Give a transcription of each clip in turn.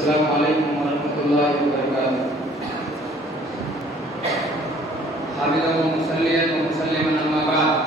السلام علیکم ورحمۃ اللہ وبرکاتہ۔ حامدا و مصلیا و مسلما اما بعد،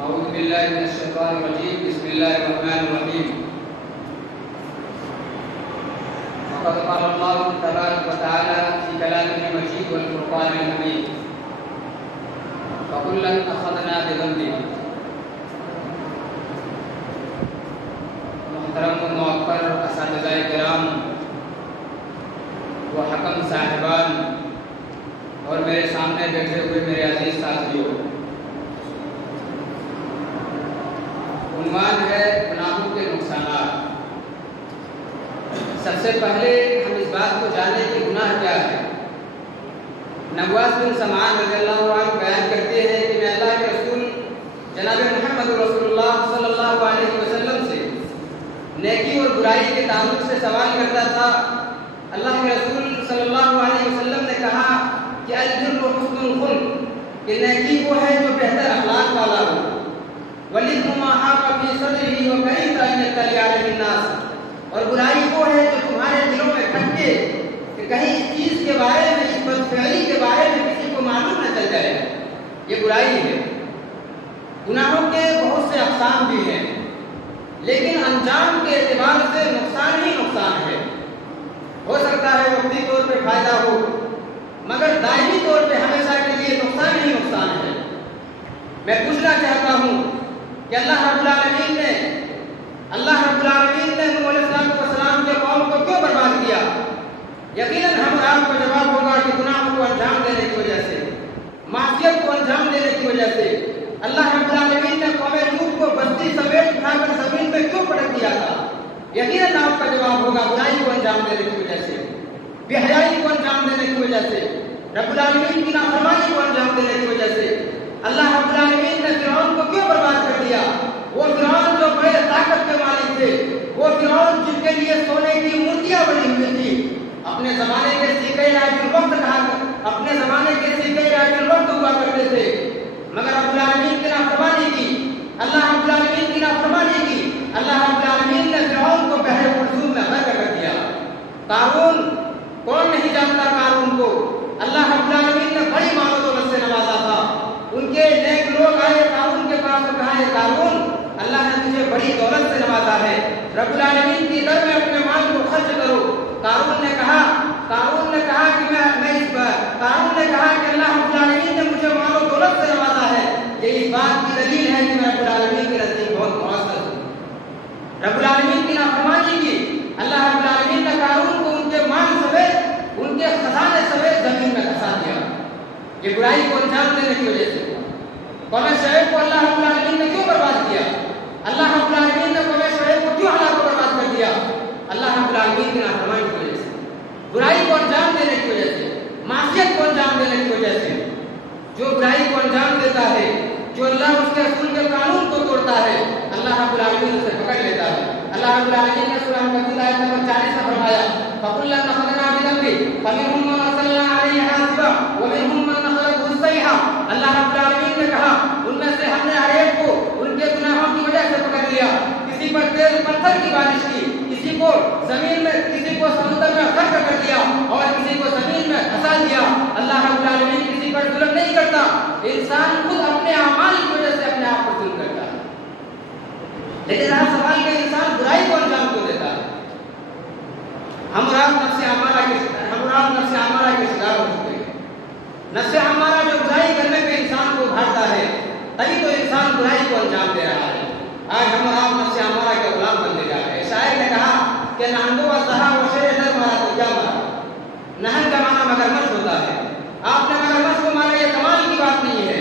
اعوذ باللہ من الشیطان الرجیم، بسم اللہ الرحمن الرحیم۔ فقد قال اللہ تبارک و تعالی فی کلامہ المجید والفرقان الحمید، فکلا اخذنا بذنبہ۔ محترم و معقر اساتذہ کرام و حکم صاحبان اور میرے سامنے بیٹھے ہوئے میرے عزیز ساتھیوں، عنوان ہے گناہوں کے نقصانات۔ سب سے پہلے ہم اس بات کو جانیں کہ گناہ کیا ہے۔ نواس بن سمعان رضی اللہ عنہ بیان کرتے ہیں کہ میں اللہ کے رسول جناب محمد رسول اللہ صلی اللہ علیہ وسلم سے نیکی اور برائی کے تعلق سے سوال کرتا تھا۔ اللہ کے رسول صلی اللہ علیہ وسلم نے کہا کہ البر حسن الخلق، کہ نیکی وہ ہے جو بہتر اخلاق والا ہو، وَالْإِثْمُ مَا حَاقَ فِي صَدْرِهِ وَكَرِهْتَ أَن يَطَّلِعَ عَلَيْهِ النَّاسُ، اور برائی وہ ہے جو تمہارے دلوں میں کھٹکے کہ کہیں اس چیز کے بارے میں، اس بدفعلی کے بارے میں کسی کو معلوم نہ چل جائے۔ یہ برائی ہے۔ گناہوں کے بہت سے اقسام بھی ہیں، لیکن انجام کے اعتبار سے نقصان ہی نقصان ہے۔ ہو سکتا ہے وقتی طور پہ فائدہ ہو، مگر دائمی طور پہ ہمیشہ کے لیے نقصان ہی نقصان ہے۔ میں پوچھنا چاہتا ہوں کہ اللہ رب العالمین نے نوح علیہ السلام کے قوم کو کیوں برباد کیا؟ یقیناً ہم اور آپ کا جواب ہوگا کہ گناہ کو انجام دینے کی وجہ سے، معصیت کو انجام دینے کی وجہ سے۔ اللہ رب العالمین نے قوم لوط کو بستی سمیت اٹھا کر زمین میں کیوں پٹک دیا تھا؟ یقیناً آپ کا جواب ہوگا برائی کو انجام دینے کی وجہ سے، بے حیائی کو انجام دینے کی وجہ سے، رب العالمین کی نافرمانی کو انجام دینے کی وجہ سے۔ اللہ رب العالمین نے فرعون کو کیوں برباد کر دیا؟ وہ فرعون جو بڑے طاقت کے مالک تھے، وہ فرعون جن کے لیے سونے کی مورتیاں بنی ہوئی تھی، اپنے زمانے کے سیکھے راج الوقت ہوا کرتے تھے، مگر رب العالمین کی نافرمانی کی، اللہ رب العالمین کی نافرمانی کی۔ اللہ رب العالمین نے فرعون کو بحر ملجوم میں غرق کر دیا۔ قارون، کون نہیں جانتا قارون کو؟ اللہ رب العالمین نے بڑی مال و دولت سے نوازا تھا۔ ان کے نیک لوگ آئے قارون کے پاس اور کہا، قارون، اللہ نے تجھے بڑی دولت سے نوازا ہے، رب العالمین کی در میں اپنے مال کو خرچ کرو۔ قارون نے کہا کہ اللہ رب العالمین نے مجھے مال و دولت سے نوازا ہے، یہ اس بات کی دلیل ہے کہ میں رب العالمین کے نزدیک بہت معزز ہوں۔ رب العالمین کی نافرمانی کی، اللہ رب العالمین نے قارون کو ان کے مال سمیت، ان کے خزانے سمیت زمین میں دھسا دیا۔ یہ برائی کو انجام دینے کی وجہ سے۔ قوم شعیب کو اللہ رب العالمین نے کیوں برباد کیا؟ اللہ رب العالمین نے قوم شعیب کو کیوں ہلاک و برباد کر دیا؟ اللہ رب العالمین کی نافرمانی کی وجہ سے، برائی کو انجام دینے کی وجہ سے، معصیت کو انجام دینے کی وجہ سے۔ جو برائی کو انجام دیتا ہے، جو اللہ اس کے رسول کے قانون کو توڑتا ہے، اللہ رب العالمین اسے پکڑ لیتا ہے۔ اللہ رب العالمین نے سورہ الحدید آیت نمبر 40 میں فرمایا، فَكُلًّا أَخَذْنَا بِذَنبِهِ فَمِنْهُم مَّنْ أَرْسَلْنَا عَلَيْهِ حَاصِبًا وَمِنْهُم مَّنْ أَخَذَتْهُ الصَّيْحَةُ۔ اللہ رب العالمین نے کہا، ان میں سے ہم نے ہر ایک کو ان کے گناہوں کی وجہ سے پکڑ لیا، کسی پر تیز پتھر کی بارش کی، کسی کو زمین میں، کسی کو سمندر میں غرق کر دیا، اور کسی کو زمین میں دھسا دیا۔ اللہ رب العالمین کسی پر ظلم نہیں کرتا، انسان خود اپنے اعمال کی وجہ سے اپنے آپ پر ظلم کرتا ہے۔ لیکن یہاں سوال کہ انسان برائی کو انجام کیوں دیتا ہے؟ ہم اور آپ نفس امارہ کے شکار ہو چکے ہیں۔ نفس امارہ جو برائی کرنے پہ انسان کو ابھارتا ہے، تبھی تو انسان برائی کو انجام دے رہا ہے۔ آج ہم اور آپ نفس امارہ کے غلام بننے جا رہے ہیں۔ شاعر نے کہا کہ نہنگو والزہا وشیر نر مارا تو کیا مارا؟ نہنگ کا معنی مگرمچھ ہوتا ہے۔ آپ نے مگرمچھ کو مارا، یہ کمال کی بات نہیں ہے۔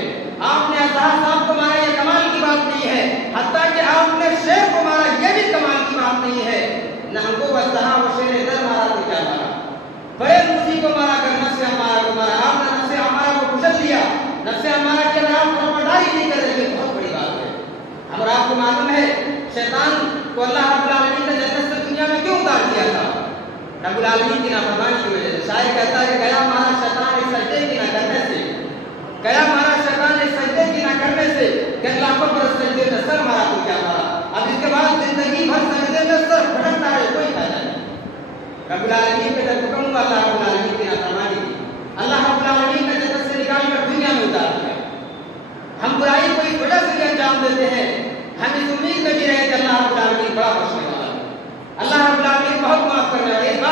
آپ نے اژدہا صاحب کو مارا، یہ کمال کی بات نہیں ہے۔ حتیٰ کہ آپ نے شیر کو مارا، یہ بھی کمال کی بات نہیں ہے۔ نہنگو والزہا وشیر نر مارا تو کیا مارا؟ بڑے موسی کو مارا کر نفس امارہ کو مارا۔ آپ نے نفس امارہ کو کچل دیا۔ نفس امارہ کی اگر آپ فرمانبرداری نہیں کر رہے، یہ بہت بڑی بات ہے۔ ہم اور آپ کو معلوم ہے شیطان کو اللہ رب العالمین نے جنت سے دنیا میں کیوں اتار دیا تھا؟ رب العالمین کی نافرمانی کی وجہ سے۔ شاعر کہتا ہے کہ گیا مارا شیطان اس سجدے کی نہ کرنے سے، گیا مارا شیطان اس سجدے کی نہ کرنے سے، کہ لاکھوں برس سجدے میں سر مارا تو کیا مارا؟ اب اس کے بعد زندگی بھر سجدے میں سر پھٹکتا ہے، کوئی فائدہ